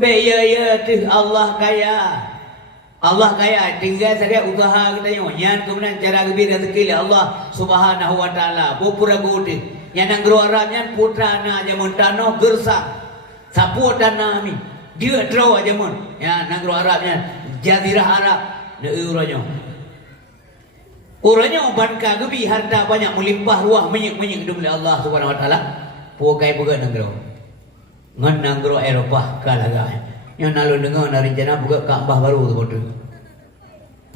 Ya tu Allah kaya. Allah kaya, tinggal saja usaha kita nyan kemudian cara gebir rezeki Allah Subhanahu wa taala. Pura gudi. Yang nang Arabnya putra na jamun tano gersa. Sapu tanah mi. Dia draw aja mun. Ya nang Arabnya jazirah Arab ne uranya. Uranya banka gebi harta banyak melimpah ruah menyik-menyik dum Allah Subhanahu wa taala. Pukai buka nang ngan nang Eropah kalaga. Yang nalu dengar dari rencana buka Kaabah baru tu bodoh.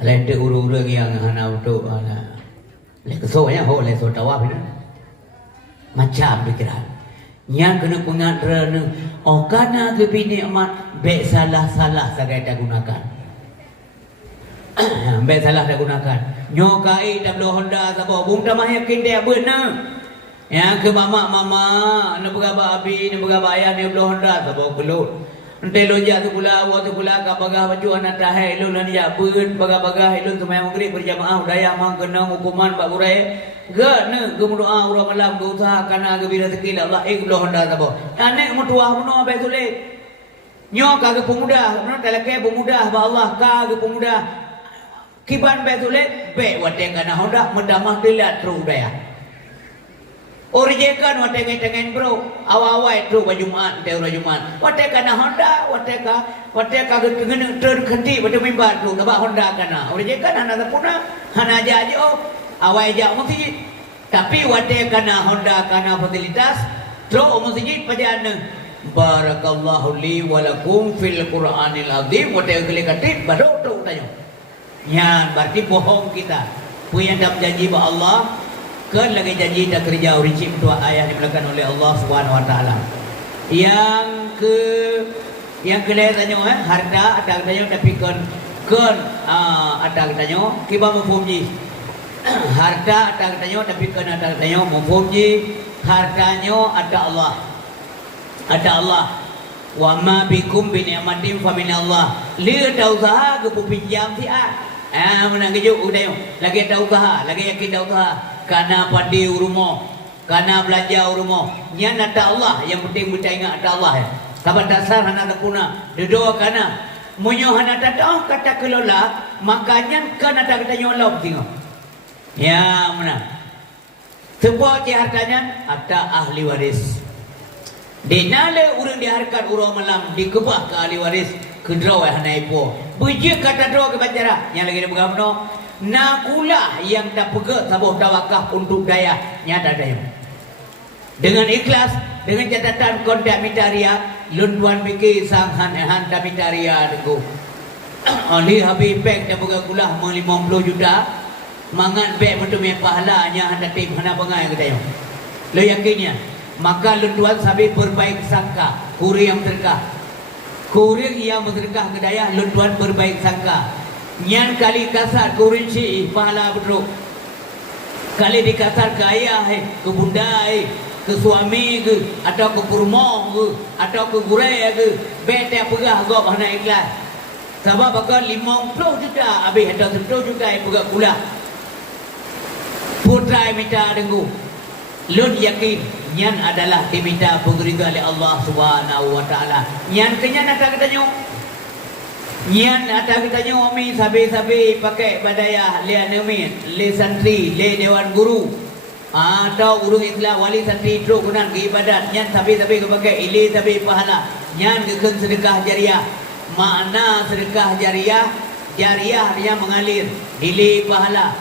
Lain tu uru-uru yang hana untuk ana. Le kesonya ho le so tawaf ni. Macam pikiran. Yang kena pengadra ni oh kana ke nikmat be salah-salah sagai dah gunakan. Be salah dah gunakan. Nyokai dah belo Honda sabo bung tamah yakin dia benar. Yang ke mama nak berapa abi nak berapa ayah ni belo Honda sabo belut. Ente loja tu pula, awak tu pula, kapagah baju anak tahai, lu lan ya beun, bagah-bagah, lu tu mayang maghrib berjamaah, daya mang kena hukuman bak burai. Ga ne gemudoa urang malam ge usaha kana ge bila rezeki Allah belo Honda sabo. Anek mutuah bunuh abai sulit. Nyo ka ge pemuda, benar teleke pemuda ba Allah ka ge pemuda. Kiban bai sulit, be wate kana Honda mendamah dilat tru daya. Orijekan wate ngengen bro, awal-awal tu Jumaat, teura Jumaat. Wate kana Honda, wate ka ngene terkhenti wate mimbar tu naba Honda kana. Orijekan hana tapuna, hana jajo, awal ja masjid. Tapi wate kana Honda kana fasilitas, tro masjid pajana. Barakallahu li wa lakum fil Qur'anil azim. Wate gele katit baru tu tanya. Yan berarti bohong kita. Punya dap janji ba Allah kan lagi janji dah kerja origin tua ayat dimulakan oleh Allah Subhanahu wa taala. Yang kedua tanya harta ada tanya tapi kan ada tanya kiba mafhumji. Harta ada tanya tapi kan ada tanya mafhumji. Hartanya ada Allah. Ada Allah. Wa ma bikum bi ni'matin fa min Allah. Li dah usaha ke pinjam si menang kejuk udah lagi ada usaha, lagi yakin ada usaha. Karena padi urumo, karena belanja urumo. Nyan ada Allah, yang penting kita ingat ada Allah ya. Sahabat dasar hana takuna, doa karena munyo hana datang kata kelola, makanya kena ada kata nyolong tengok. Ya mana? Sebuah hartanya ada ahli waris. Denale urang diharkat urang malam dikebah ke ahli waris kedraw hana ipo. Bujik kata doa ke bacara, yang lagi dia bergamno. Nakulah yang tak pegak sabuh tawakah untuk daya nyata daya. Dengan ikhlas, dengan catatan kontak mitaria, lunduan fikir sang han mitaria deku. Oli habis pek dan pegak kulah 50 juta. Mangan pek untuk me pahalanya handa tim hana pengai ke daya. Lo yakinnya, maka lunduan sabi berbaik sangka, kuri yang berkah. Kuri yang berkah ke daya, lunduan berbaik sangka. Nyan kali kasar kurinci pahala bedruk. Kali dikasar ke ayah, ke bunda, ke suami ke, atau ke purmo ke, atau ke gurai ke, bete pegah gop hana ikhlas. Sebab bakal 50 juta habis ada 10 juta pegah kula. Putra minta dengu. Lun yakin nyan adalah diminta pengridha oleh Allah Subhanahu wa taala. Nyan kenyan ada katanya. Nyan ada kitanya umi sabi-sabi pakai badaya le anemi le santri le dewan guru atau guru Islam wali santri itu guna ke ibadat nyan sabi-sabi ke pakai ile sabi pahala nyan ke sedekah jariah. Makna sedekah jariah dia mengalir ile pahala.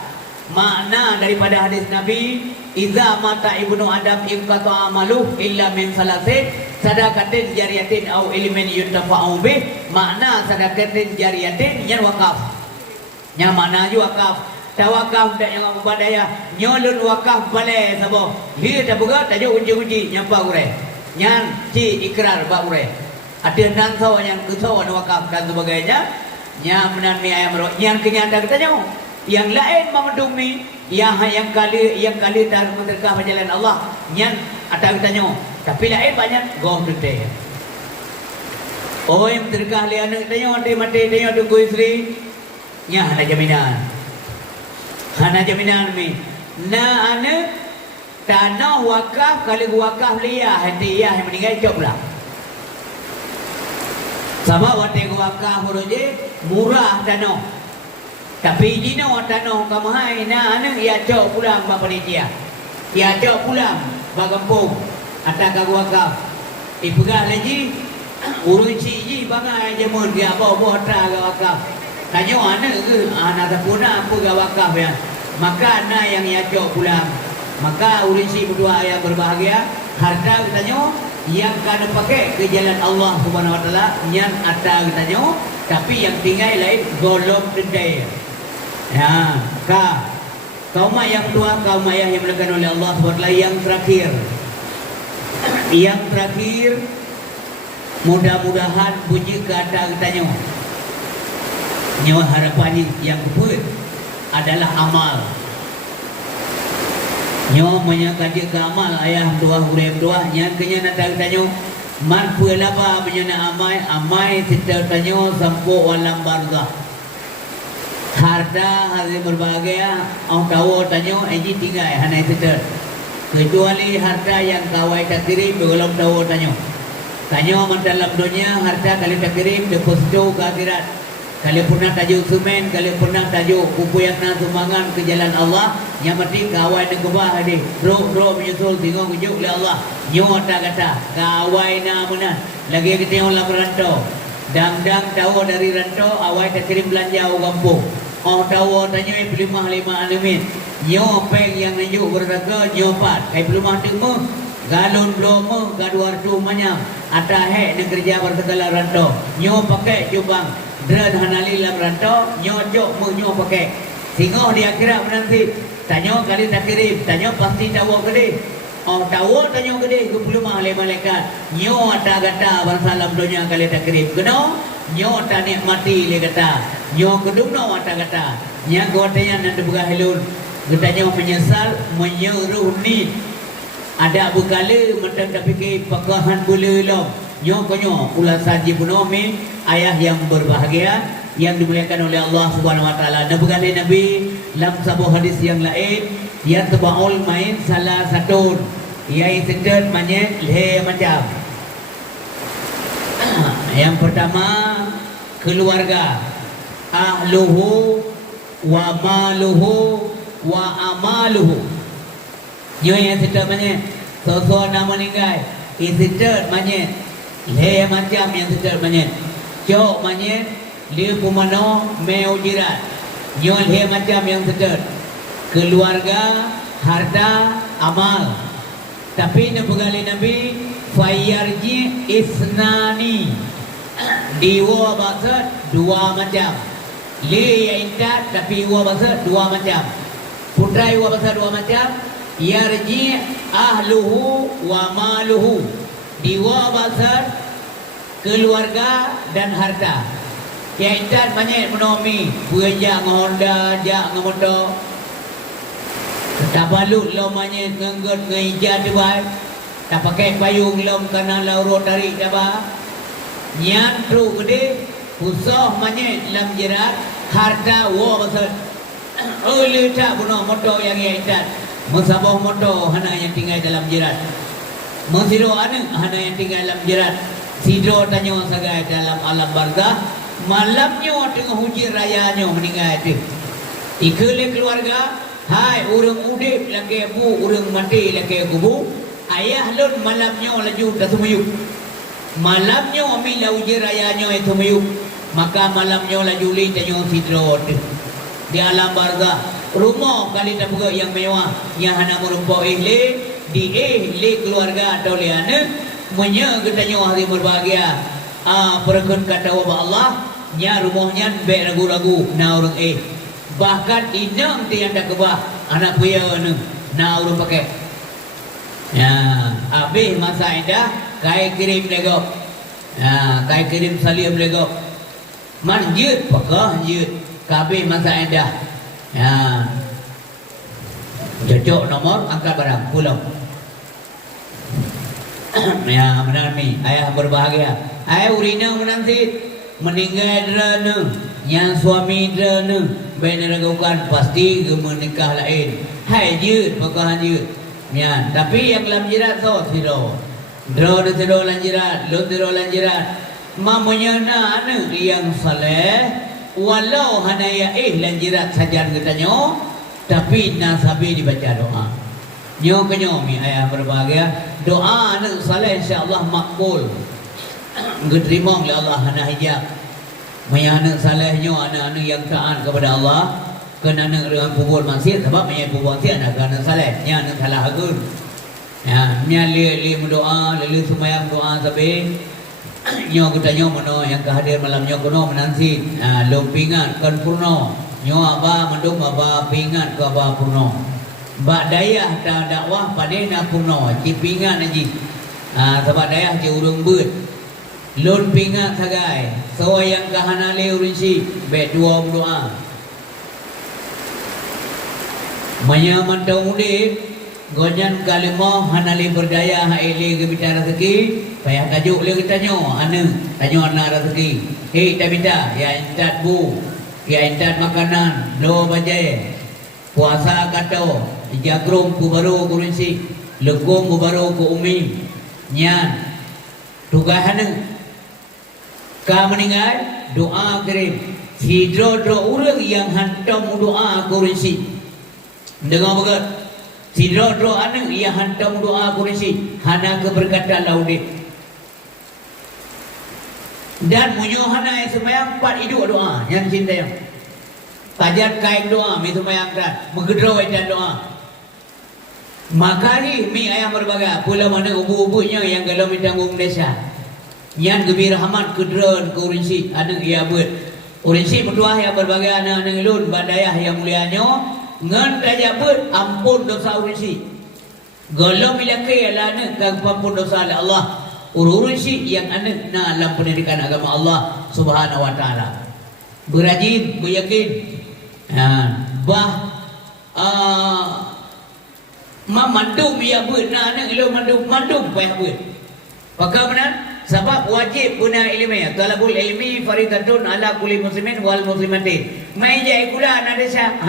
Makna daripada hadis Nabi iza mata ibnu adam inqata amalu illa min salasin sadaqatin jariyatin au ilmin yuntafa'u bih. Makna sadaqatin jariyatin yang wakaf. Yang makna ju wakaf. Tawakaf dak yang badaya nyolun wakaf balai sabo. Dia tak begat tak jauh uji-uji nyapa urai. Nyan ci ikrar ba urai. Ada nang saw yang kesau wakaf dan sebagainya. Nya menan mi ayam ro. Yang kenyataan kita nyaw. Yang lain memedumi yang kali dar sedekah berjalan Allah nyan ada tanya tapi lain banyak gong dete yang sedekah li anak tanya ande mati tanya tunggu isteri nya hana jaminan mi na anak tanah wakaf kali wakaf liya hadiah yang meninggal cok pula Sama wate wakaf je murah dano. Tapi dino dano kamahai na anu ia cok pulang ba panitia. Ia cok pulang ba kampung ataka wakaf. Ipegah lagi urun ciji bangai je mun dia bawa ta wakaf. Tanya ana ke anak tapuna apa wakaf ya. Maka na yang ia cok pulang. Maka urun si berdua yang berbahagia harta katanya yang kena pakai ke jalan Allah Subhanahu Wa Taala yang ada katanya, tapi yang tinggal lain golong kedai. Ya, kaum yang tua, kaum ayah yang dimuliakan oleh Allah Subhanahu Wa Taala yang terakhir. Yang terakhir mudah-mudahan puji kata katanya. Nyawa harapannya yang kedua adalah amal. Nyo menyangka dia ke amal ayah dua huruf dua yang kenya nak tanya man puelaba menyana amai kita tanya sampo walam barzah harta hari berbahagia orang tahu tanya ini tinggal hanya kita kecuali harta yang kawai tak kirim belum tahu tanya dalam dunia harta kali tak kirim deposito ke akhirat. Kali pernah tajuk semen, kali pernah tajuk kuku yang nak sumbangan ke jalan Allah, yang penting kawai dan kubah hadir. Bro menyusul tengok kujuk oleh Allah. Nyo kata kawai na mana? Lagi kita orang merantau. Dang tahu dari rantau, awai tak kirim belanja orang kampung. Oh tahu tanya pelima alamin. Nyo peng yang najuk berdaga nyo pat. Pelima tengok galon blomo gaduar tu manyam. Ada hek kerja bertegala rantau. Nyo pakai jubang. Dran hanali lam rantau nyocok menyo pakai singoh di akhirat menanti tanya kali tak kirim tanya pasti tahu gede oh tahu tanya gede ke puluh malaikat nyo ada kata bersalam dunia kali tak kirim kena nyo tak nikmati le kata nyo kedung no ada kata nya gotanya nan buka helun katanya menyesal menyeruh ni ada bukala mentang tak fikir pakahan bulelom nyo konyo ulasan jibunomi ayah yang berbahagia yang dimuliakan oleh Allah Subhanahu Wa Taala. Nabi dalam sebuah hadis yang lain yang tabaul main salah satu yang sedang banyak macam yang pertama keluarga ahluhu wa maluhu wa amaluhu. Yang sedang banyak sosok nama meninggal sedang banyak le macam yang sedang banyak cok banyak le pumano meu jirat nyol le macam yang sedang keluarga harta amal tapi nabi nabi fayarji isnani diwa bahasa dua macam le yainta tapi wa bahasa dua macam putra wa bahasa dua macam yarji ahluhu wa maluhu diwa basar keluarga dan harta. Yang intan banyak menombi puja Honda, jak ngamoto. Tak balut lomanya ngenggot ngeija debai. Tak pakai payung lom kana lauro tarik daba. Nyan tru gede usah banyak lam jerat harta wa basar. Oleh tak bunuh moto yang intan. Musabah moto hana yang tinggal dalam jerat. Mensiro anak hana yang tinggal dalam jerat. Sidro tanya sagai dalam alam barzah. Malamnya tengah hujir rayanya meninggal itu. Ikele keluarga, hai orang udip lagi bu, orang mati lagi kubu. Ayah lun malamnya laju dah semuyuk. Malamnya ambil hujir rayanya itu semuyuk. Maka malamnya laju li tanya sidro di alam barzah. Rumah kali tak buka yang mewah, yang hana merumpau di keluarga atau liana menya ketanya hari berbahagia perkun kata wa Allah nya rumahnya be ragu-ragu na urang bahkan inang tiang dak kebah anak puya na urang pakai ya habis masa indah kai kirim lego kai kirim salim lego man jeut pakah jeut kabeh masa indah ya cocok nomor angkat barang pulau. Ya benar mi ayah berbahagia ayah urina menanti meninggal drana yang suami drana benar gagukan pasti ke menikah lain hai jeut pakahan jeut ya tapi yang lam jerat so siro dro de siro lan jerat lo siro lan jerat mamanya anak yang saleh walau hana ya lanjirat sajan katanya tapi nasabi dibaca doa nyo kenyo mi ayah berbahagia doa anak saleh insyaallah makbul diterima oleh Allah hana hijab maya anak salehnya anak-anak yang taat kepada Allah kena anak dengan pubul maksiat sebab maya pubul maksiat anak saleh nya anak salah agun ya nya li mendoa li sembahyang doa sabe nyo kutanya mono yang kehadir malam nyo kuno menansi lo pingat kan purno nyo aba mendung aba pingat ke aba purno bak dayah ta dakwah pada na purno ci pingat aji sebab dayah ci urung beut lon pingat sagai so yang kahanale urinsi be dua doa manya mantau ude Gonyan kalimah hanali berdaya haile ke bicara rezeki payah tajuk le kitanya anu tanyo anak rezeki tabita ya intat bu ya intat makanan do bajai puasa kato jagrum ku baru kurinsi legong ku baru ku umi nyan tugas hanu ka meninggal doa kirim hidro urang yang hantam doa kurinsi dengar begat Sidro anak ia hantam doa kursi hana keberkatan laudit dan munyo hana semayang empat hidup doa yang cinta yang tajat kain doa mi semayang dan menggedro dan doa makali mi ayam berbagai pula mana ubu-ubunya yang kalau ditanggung desa yang gebir rahmat kedron kursi anak ia buat kursi berdoa yang berbagai anak-anak ilun badayah yang mulianya ngan daya ber ampun dosa urisi golong milaki alana kang ampun dosa Allah ururisi yang anak na dalam pendidikan agama Allah Subhanahu wa taala berajin beryakin bah mandum ya ber na anak ilo mandum payah ber bagaimana sebab wajib guna ilmu talabul ilmi faridatun ala kulli muslimin wal muslimatin mai jai kula na desa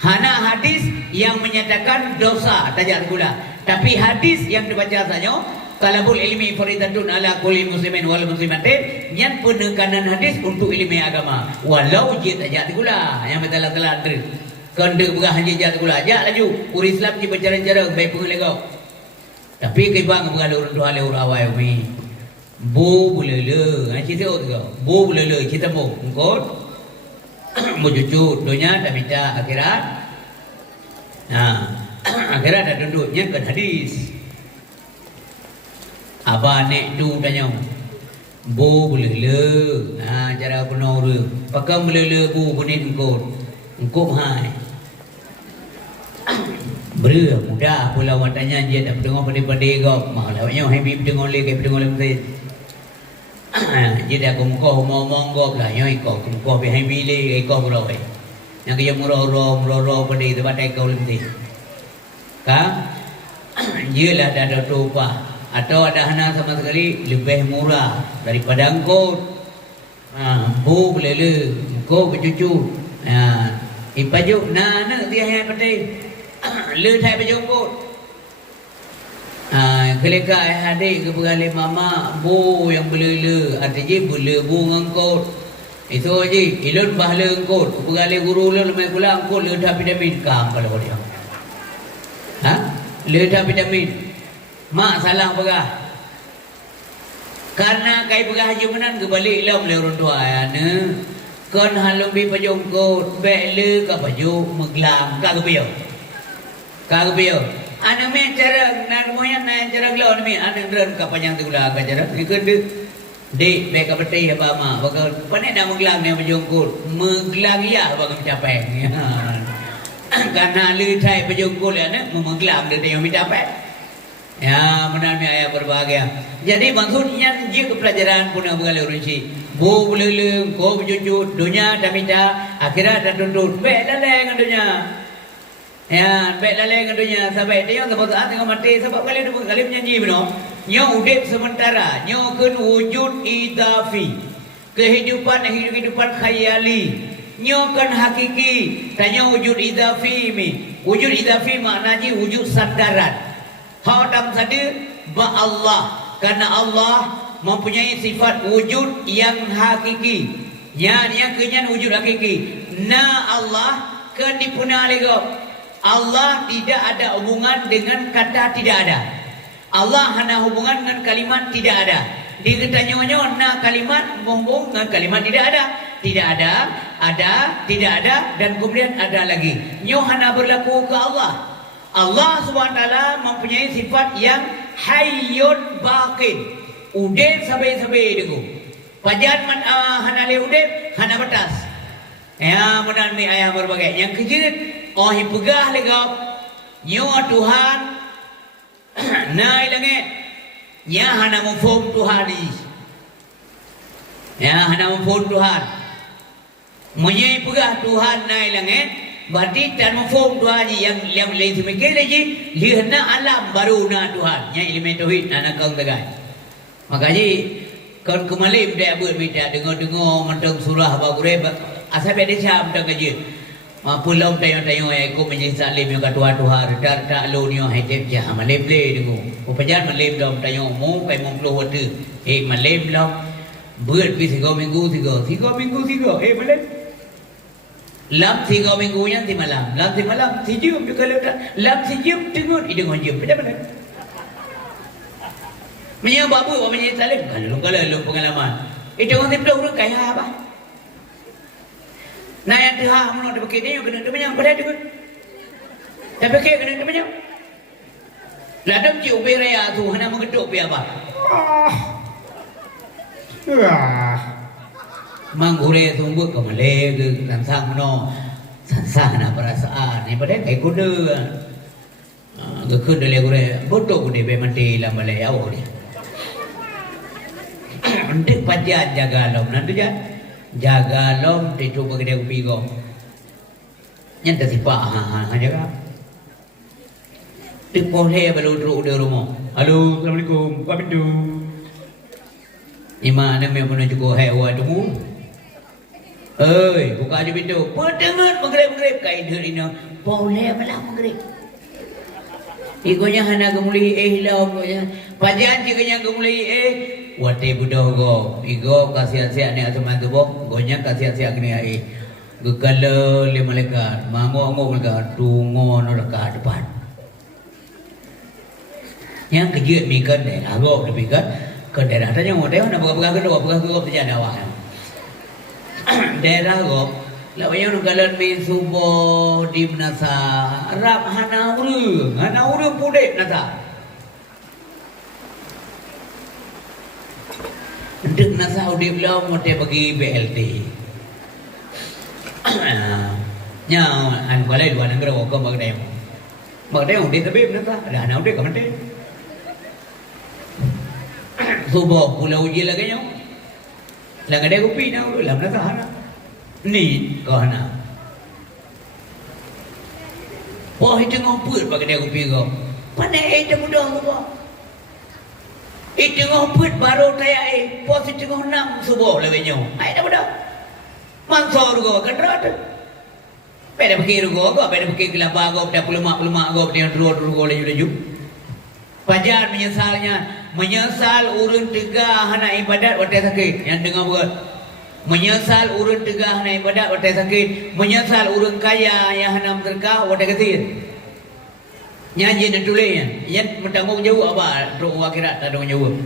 hana hadis yang menyatakan dosa tajak gula tapi hadis yang dibaca saja talabul ilmi faridatun ala kulli muslimin wal muslimatin yang penekanan hadis untuk ilmu agama walau je tajak gula yang betul-betul terus kende bukan hanya jat gula jak laju ur Islam je bercara-cara baik pengelegau tapi ke bang bukan urang dua le urang awai umi bu bulele cerita tu bu bulele kita mau engkau mujuju dunia tabita akhirat akhirat ada duduknya kan hadis apa nek tu tanya bu bulele cara penuh ru pakam bulele bu bunin engkau hai ber mudah pula watanya dia tak dengar pada-pada kau malawnya hai bi dengar le ke dengar le mesti jadi aku muka ngomong kau lah yang ikut muka behai bile ikut murai yang dia murah pada itu pada kau lebih kan jelah ada tupa atau ada hana sama sekali lebih murah daripada engkau bu belele engkau bercucu ipajuk nak dia yang penting le thai baju engkau keleka adik ke beralih mama bu yang belele artinya bela bu ngangkut itu aja ilun bahala ngangkut beralih guru lu lemai pulang ngangkut le dah vitamin kam kalau dia le dah vitamin mak salah pegah karena kai pegah haji menan ke balik lam le orang tua ana kon halum bi pajongkut be le ka baju meglam ka kebiyo anu me cara nan moyan nan cara glo ni anu dren ka panjang tu gula ka cara ikut de be ka beti apa ma bakal panen dah menggelang ni berjongkut menggelang ya bang mencapai karena litai berjongkut ya nak menggelang dia yang mencapai ya benar mi ayah berbahagia jadi maksudnya jika pelajaran punya bergalai urusi bu beleleng ko berjujut dunia dah minta akhirat dah tuntut be laleng dunia ya, baik lalai katanya sampai dia sebab tengah mati sebab kali dua kali menyanyi benar. Nyo udip sementara, nyo kun wujud idafi. Kehidupan khayali. Nyo kan hakiki, tanya wujud idafi mi. Wujud idafi maknanya wujud sandaran. Hak dam sadir ba Allah, karena Allah mempunyai sifat wujud yang hakiki. Yang kenyan wujud hakiki. Na Allah kedipuna lego. Allah tidak ada hubungan dengan kata tidak ada. Allah hanya hubungan dengan kalimat tidak ada. Dikatanya na kalimat hubung dengan kalimat tidak ada. Tidak ada, tidak ada, dan kemudian ada lagi. Nyo hanya berlaku ke Allah. Allah SWT mempunyai sifat yang hayyun baqin. Udep sampai degu. Pajan hana le udep, hana batas. Ya menan mi ayah berbagai. Yang kejirit, hipegah legap. Nyo Tuhan nai langit. Ya hana mufhum Tuhan di. Ya hana mufhum Tuhan. Menyai pegah Tuhan nai langit. Berarti dan mufhum Tuhan yang lain semikir lagi. Lihat alam baru na Tuhan. Yang elemen tauhid anak kau tegai. Makanya kon kemalim dia buat minta dengar mentang surah bagure asal beda jam mentang aja. Pulau tayong aku menjadi salim yang ketua Tuhan dar tak lo ni hai tep jah malim le dengar. Upajan malim dom tayong mu kai mong puluh waktu. Malim lo buat pi 3 minggu 3 minggu malim. Lam 3 minggunya nanti malam. Lam si malam si jum juga letak. Lam si jum dengar dengar jum. Beda. Menyapa apa? Orang menyapa salim. Kalau pengalaman. Itu orang tiap orang kaya apa? Nah yang dah menolak dia pakai dia kena dia pada dia. Tapi kena dia banyak. Ladam cium beraya tu hanya mengetuk be apa? Manggure tunggu ke Malay ke sansang mano. Sansang na perasaan. Ini pada kayak kuda. Gekun dia gure bodoh kuda be mati lah Malay awak dia. Untuk pajan jaga lom nanti je jaga lom itu bagi dia pigo nyata siapa jaga di polhe baru duduk di rumah. Halo, assalamualaikum, kami tu imam nama menuju ke hewan tu. Buka aja pintu. Perdengar mengrip kain ini polhe malah mengrip. Ikonya hana gemuli hilang konya. Pajan jikanya gemuli wate budah go. Igo kasihan-sihan ni teman tu boh. Gonya kasihan-sihan ni Gekala le malaikat. Mango malaikat tungo no dekat depan. Yang kejut mi kan daerah go lebih kan. Ke daerah tanya model nak buka kedua terjadi awak. Daerah go lawanya nugalan min subuh di menasa rap hana uru pudek nasa ndek nasa udip law mote bagi BLT nya an balai dua negara ko bagdai di tabib nasa ada hana udip kamante subuh pulau uji lagi nyo lang ada kopi na ulam nasa hana ni kau nak. Wah itu ngomput bagi dia kopi kau. Pandai itu mudah kau. Itu ngomput baru tayar pos itu ngonam subuh lebihnya. Itu mudah. Mansor kau kedrat. Pada pergi kau, pada pergi kelapa kau, pada puluh mak kau, pada dua kau laju. Pajar menyesal urun tiga hana ibadat waktu sakit yang dengar buat. Menyesal urun tegah na ibadat watai sakit, menyesal urun kaya yang hanam terkah watai ketir. Nyanyi dan tulisnya, yang bertanggung jawab apa? Roh akhirat tak tanggung jawab.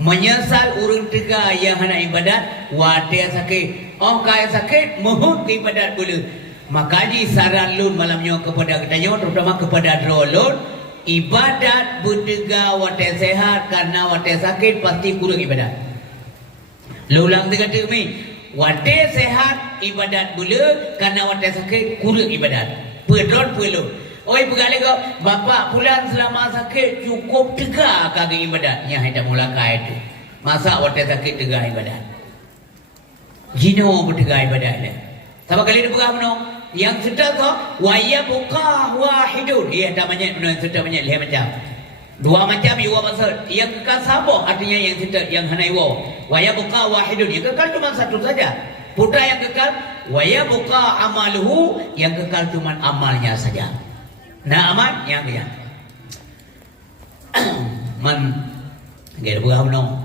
Menyesal urun tegah yang hanam ibadat watai sakit. Kaya sakit mohon ke ibadat boleh. Maka di saran lun malamnya kepada katanya, terutama kepada drolun, ibadat bertegah watai sehat karena watai sakit pasti kurang ibadat. Lulang tiga mi. Wate sehat ibadat bula karena wate sakit kurang ibadat. Pedron pelu. Oi pegali kau bapa pulang selama sakit cukup tegak kagak ibadat. Nya hendak mulakai itu. Masa wate sakit tegak ibadat. Jino bertegak ibadat dia. Sama kali dia pegang meno. Yang sedang kau waya buka wahidun. Ia namanya meno yang sedang banyak lihat macam. Dua macam iwa maksud. Yang kekal sabuk artinya yang sedang yang hana iwa. Waya buka wahidun. Yang kekal cuma satu saja. Putra yang kekal. Waya buka amaluhu. Yang kekal cuma amalnya saja. Nah amal yang dia. Man. Gaya buka no.